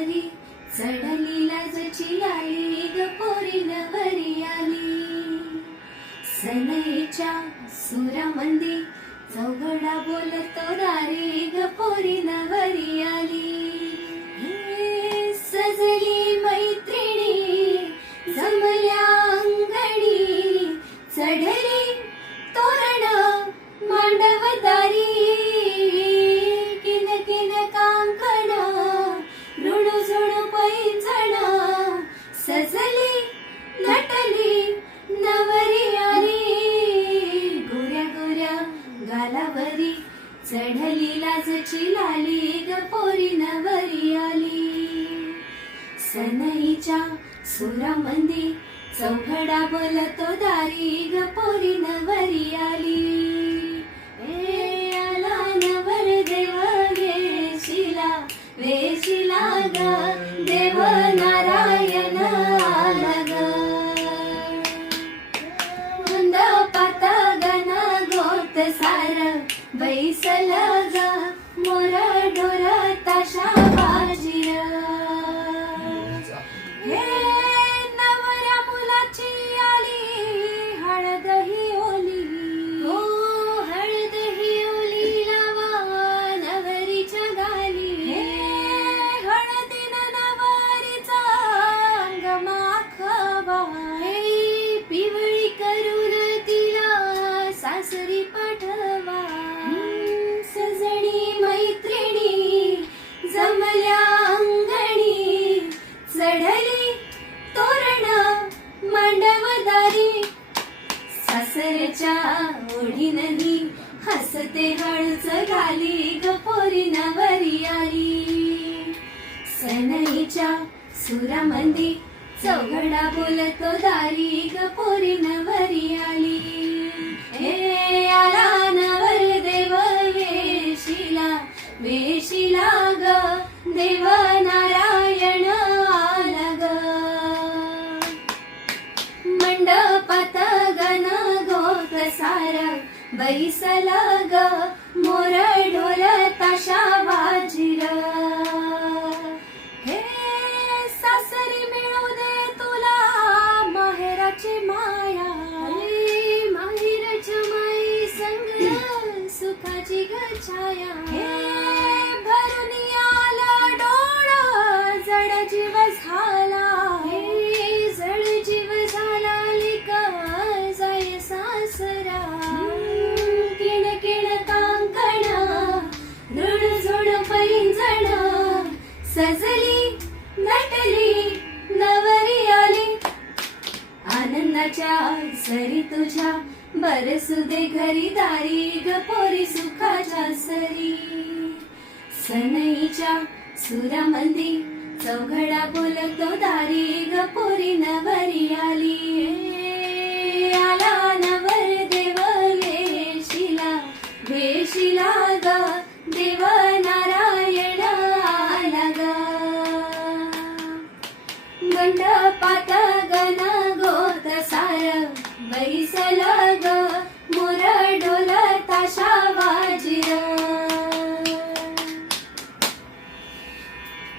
मांडावरी चढली लाजची लाली ग पोरीन वरी आली. सनईच्या सुरामंदी चौघडा बोलतो दारी ग पोरीन वरी आली. हे सजली मैत्रिणी जमल्या अंगणी चढली तोरण मांडवदारी. किन किन कांकण ऋणू झुणू पैंजण सजली नटली नवरी आली. गोऱ्या गोऱ्या गालावरी चढली लाजची लाली ग पोरी नवरी आली. सनईच्या सुरामंदी चौघडा बोलतो दारी ग पोरी नवरी आली. ए आला नवर देव वेशिला वेशिला ग देव नारायण आला ग. वंद पात गण गोत सार बैसल ग मोर ढोर ताशा बाजीर. हे नवऱ्या मुलाची आली हळद ही ओली. हो हळद ही ओली लावा नवरीच्या गाली. हे हळदीन नवरीचा अंग माखवा. हे पिवळी करून तिला सासरी पाठवा. सजणी मैत्रिणी जमल्या अंगणी चढली तोरण मांडवदारी. सासरच्या ओढीनही हसते हळूच घाली ग पोरी नवरी आली. सनईच्या सुरामंदी चौघडा बोलतो दारी ग पोरी नवरी आली. हे आला नवर देव वेशिला वेशिला ग देव नारायण आला ग. मंडपात गण गोत सार बैसल ग मोर ढोल ताशा बाजीर. हे सासरी मिळू दे तुला माहेराची माया. माहेरच्या माई संग सुखाची ग छाया. हे भरून आला डोळा जड जीव झाला. हे जड जीव झाला लिका जाय सासरा. किण किण कांकण ऋण झुण पैंजण सजली नटली नवरी आली. आनंदाच्या सरी तुझ्या बरसू दे घरी दारी ग पोरी सुखाच्या सरी. सनईच्या सुरामंदी चौघडा बोलतो दारी ग पोरी नवरी आली. आला नवर देव वेशिला वेशिला ग देव नारायण आला ग. गंडपात गण गोत सार बैसल ग